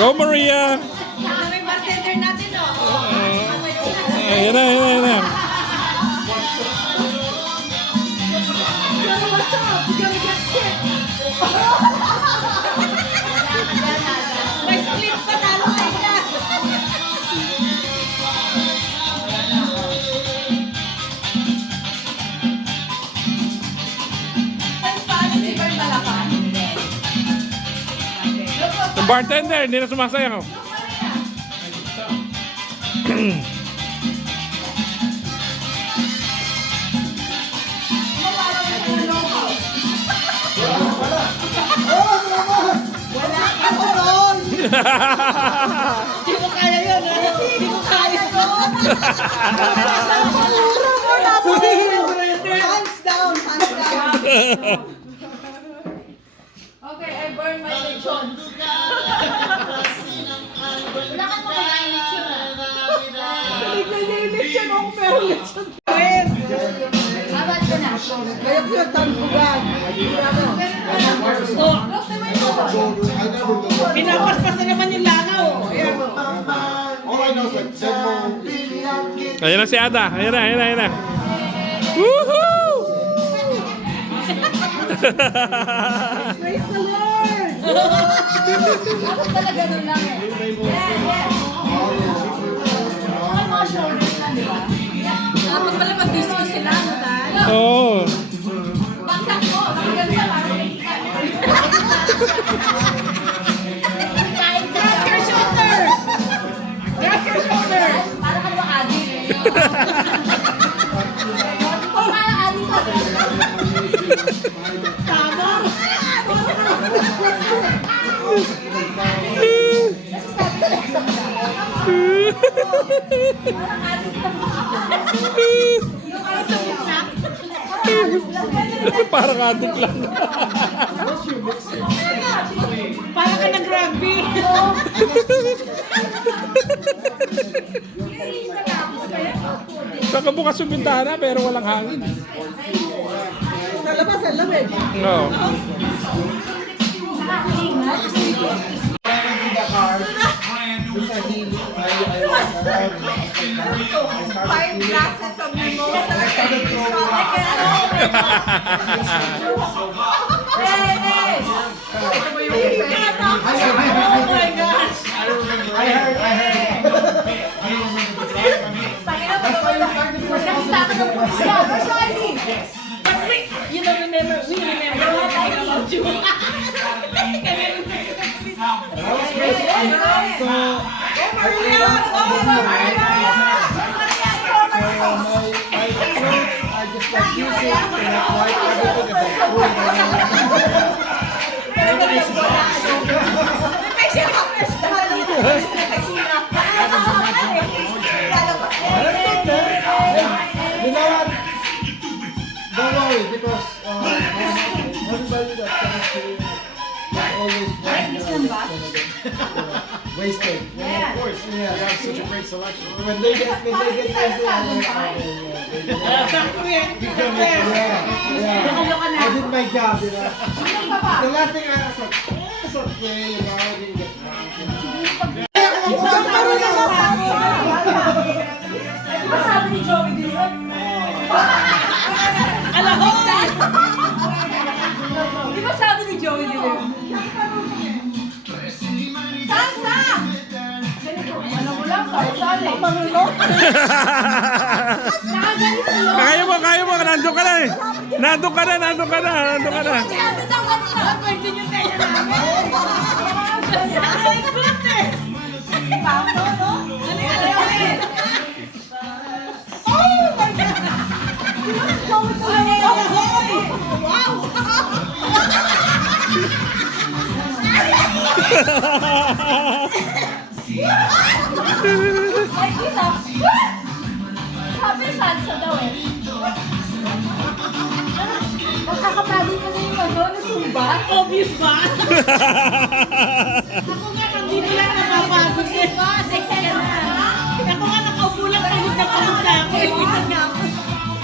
Go, Maria! May bartender natin, oh. Ayan na, ayan na, ayan na. May split pa talo kayo na. Paano si Bern Balapan? Yung bartender, hindi na sumasayaw. Wala ka ko doon. Hindi ko kaya yun. Hindi ko kaya doon. Hands down, hands down. Okay, I burn my lechon. Wala ka mo kaya lechon ah. Lechon ako pero lechon. Abad ko na. Kaya ko tambugan. Oh, pinapaspas na naman yung langaw. Ayan mo. Ayan na si Ada. Ayan na, ayan na, ayan na. Woohoo! Praise the Lord! Ako talaga nun lang eh. Ang mga shoulders lang, di ba? Dapat pala mag-disco sila, no, dahil? Oo. Bagsak ko, nakaganda parang may drop your shoulders! Drop your shoulders! Parang ka naman adik. Parang adik pa. Tama! Parang adik pa. Yung ano sa gitna? Parang adik lang. Parang ka nag-rugby. Nakabukas yung bintana pero walang hangin. Sa labas, ang lamig. No. Five glasses of mimosa. Hey! Ito mo yung effect. Oh my gosh! I heard. Pakina mo naman. Magkakita ka ng pulis ka. Where's your ID? You don't remember. We remember. What I told you. You know what? Don't worry because everybody that comes to you always wasted. Yeah. Of course, yeah. You have such a great selection. When they get wasted, I did my job, you know. The last thing I was like, it's okay, you know, I didn't get drunk. Di ba sabi ni Joey din yun? Alam mo! Di ba sabi ni Joey din yun? Sansa! Ano mo lang, saan eh? Manunod? Nakaganito yun! Kaya mo, nandun ka na eh. Nandun ka na. Sabi daw ganito! Pwede nyo tayo namin! My goodness! Paano, no? Ano? Oh my God! Wow! Ay, kita! Sabi salsa daw eh. Nakakapagod na yung ano, nasumba. Obvious ba? Ako nga, nandito lang napapagod eh. Sexy ka na. Ako nga, nakaupo lang pagod na ako. Iwitan nga ako.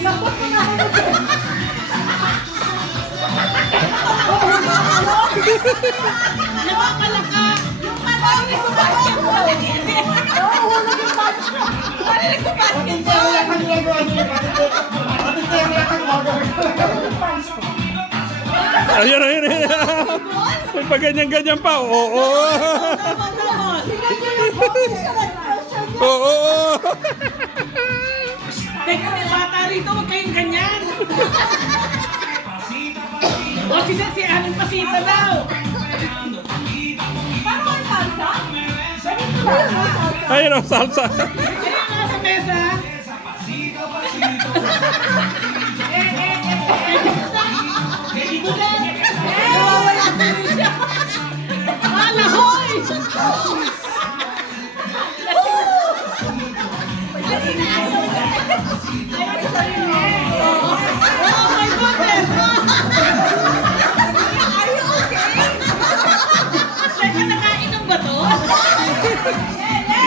Lakot mo na ako. Nakakalaka. Yung kalawin ko Ayun, ayun, ayun. May pa ganyan-ganyan pa. Oo. Oo. Teka, may bata rito, huwag kayong ganyan. O, si Aling Pasita daw. Ayun ang salsa. Ayun na sa mesa. Nawawala tuloy siya. Lahoy! Oh my goodness! Teka, nakainom ba to?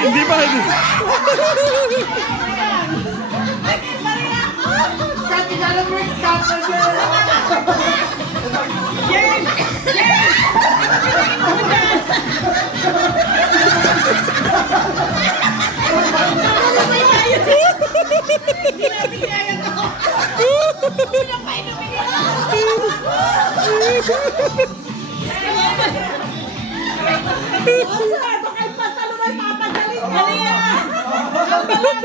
Hindi pa. Yes! Yes! Hindi namin kaya to. Halika!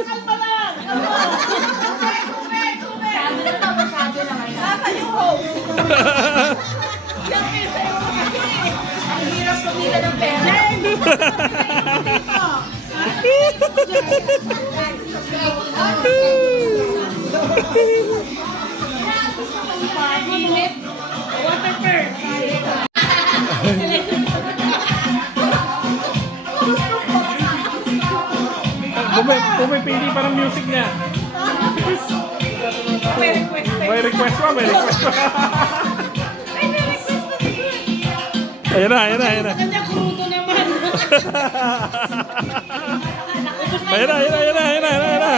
Kalma lang! Nasa yung host. Yung isa yung ang hirap kumila ng pera. Hindi dito. Water first. Pumipili pa ng music niya. May request tayo. May request pa, may request pa. Ay, may request pa siguro. Ayun na, ayun na, ayun na. Kanya krudo naman. Ayun na, ayun na, ayun na, ayun na, ayun na.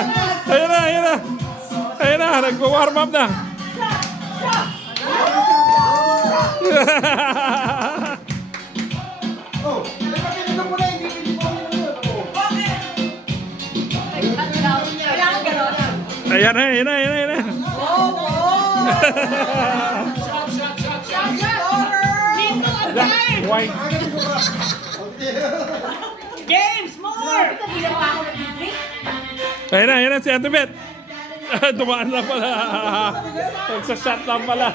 Ayun na, ayun na. Ayun na, nag-warm up na. Oh, napakita mo na, hindi mo Ayan na, ayun na, ayun na, ayun na. Dito ang time. Wine. Games, more. Ayun na, ayun na si Ate Beth. Dumaan lang pala. Magsashot lang pala.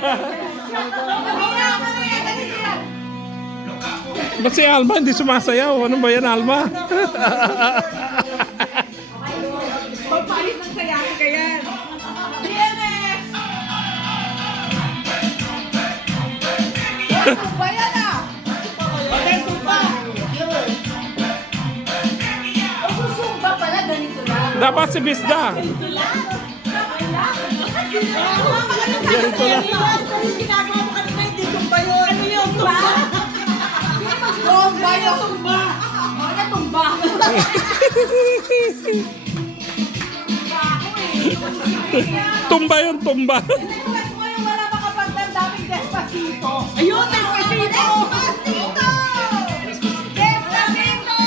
Ba't si Alma hindi sumasayaw? Ano ba yan, Alma? Magpalis ng sayati ka yan. DNX! Sumba yan ah! Bakit sumba? Susumba pala, ganito lang. Dapat si Bisda. Ganito lang. Ganito lang. Ginagawa mo kanina, hindi sumba yun. Ano yun? Tumba? Tumba yun. Tumba. Ano tumba? Tumba yun, tumba. Request mo yung wala makapagdamdaming Despacito. Ayun, Despacito! Despacito! Despacito!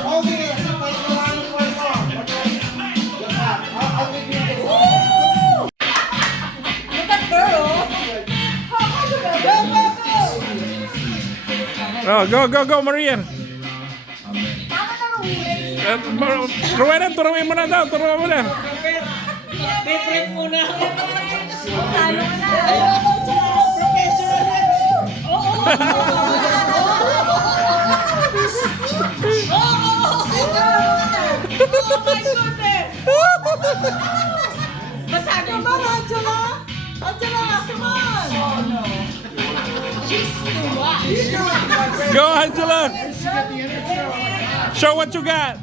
Okay, so may kumain ko ito. I'll give you this. Look at her, oh! Go, go, go! Oh, go, go, go, Maria. Rowena, turuin mo na daw, turuin mo na. Bebret muna. Talo na. Ayoko, professional na. Oo. Oh my goodness. Masabi mo, Angela. Angela, come on. Oh no. She's too much. Go, Angela. Show what you got.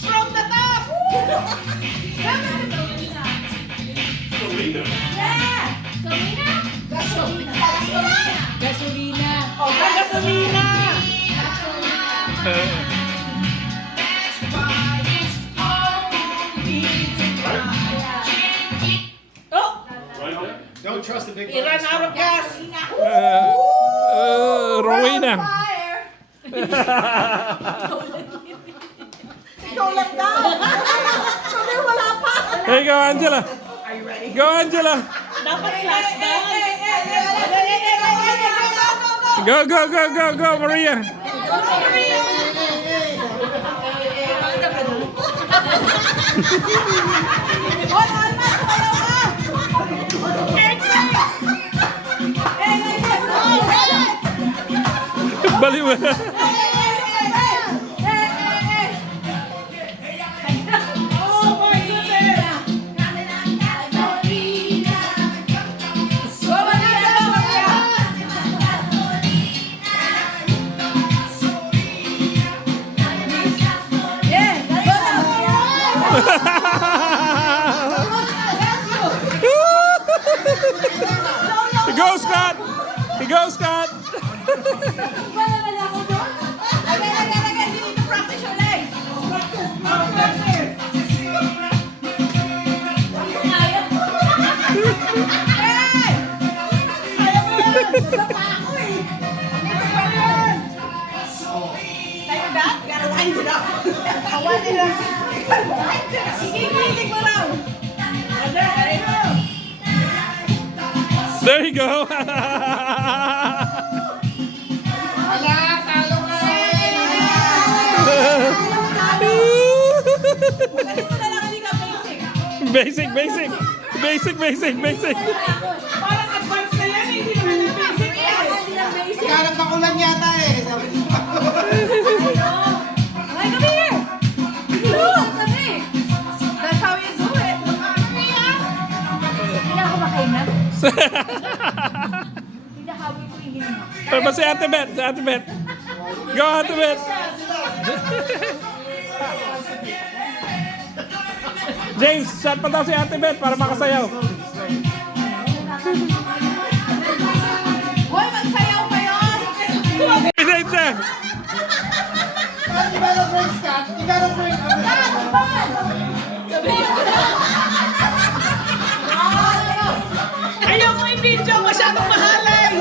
From the top. Gasolina. Oh, gasolina. Oh, Don't trust the big he ran out of gas. Rowena. Ikaw lang daw. There you go, Angela. Go, Angela. Dapat flash down. Go, go, go, go, go, Maria. Baliw. Oh my goodness. Go, Scott. Go, Scott. There you go. Basic, basic. Basic, basic, basic. Parang advance na yan, hindi naman yung basic eh. Karang bakulan yata eh. Sabi ko. Ay, come here! Look, kami! That's how you do it. Hindi na ako makainap. Hinahabol ko yung hininga. Pero si Ate Bet, si Ate Bet. Go, Ate Bet. James, shot pa daw si Ate Bet para makasayaw. Hoy, magsayaw kayo! Pinay siya. You gotta break, Scott. You gotta break. Ayoko i-video, masyadong mahalay.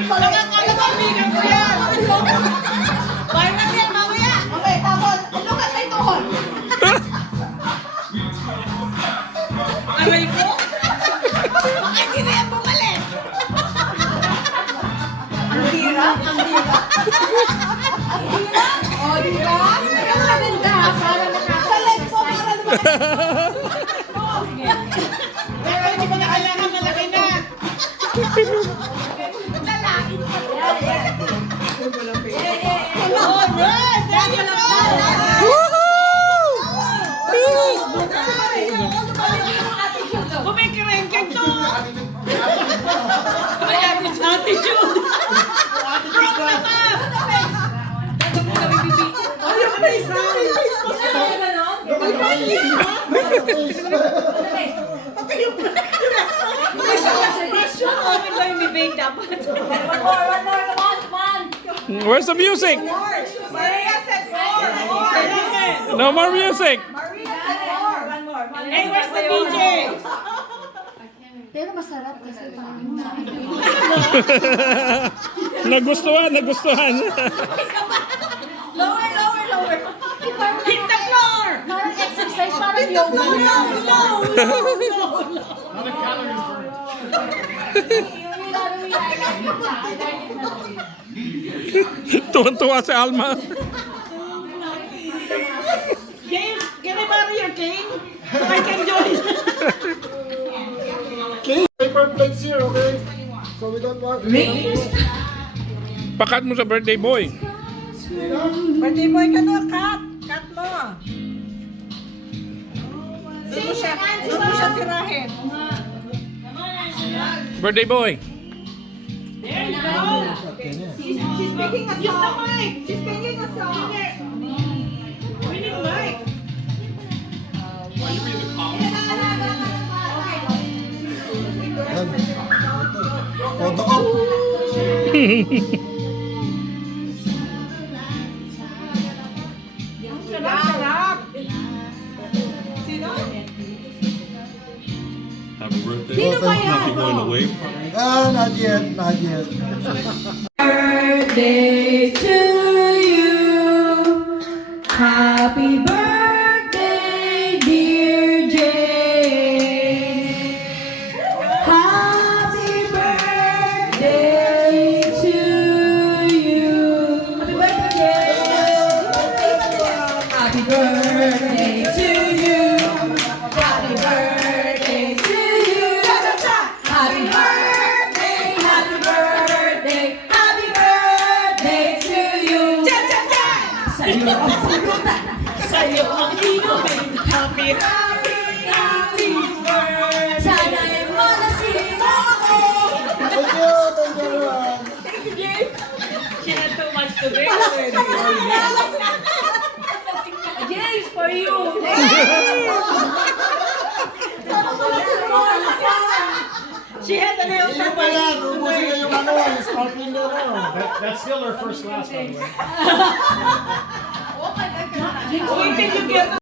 Nakakala ko, amigan ko yan. Viral yan, mamaya. Okay, tapos, lukat na tuhod. Aray ko? Bakit hindi na yan bumalik? Ang hirap, ang hirap. Ang hirap? O, hirap? Ang maganda. Sa leg po, para lumaki. Pero hindi ko na kailangan malaki na. Lalaki. Oh, good. There you go. Kumikirengkeng to. May attitude. From na ka. Oh, yung face mo. Pati yung expression. Open lang yung bibig dapat. One more, come on. Where's the music? Maria said more. No more music. Maria, one more. Hey, where's the DJ? Pero masarap kasi Nagustuhan, nagustuhan. Lower. Hit the floor. parang exercise, parang yoga. Tuwan-tuwa si Alma. James, can I borrow your cane? So I can join. Okay, paper plates here, okay? So we don't want... Pakat mo sa birthday boy. Birthday boy ka no, cut. Cut mo. Doon mo siya tirahin. Birthday boy. There you go. She's making a song. Use the mic. She's making a song. We need mic. Todo up. Sarap. Sino? Happy birthday. Sino ba yan? Happy going away. Not yet, not yet. Birthday to you. Happy James, for you. She had a little Hindi pa yan. Ubusin na yung ano, yung sparkling na ano. That's still our first class, by the way. James,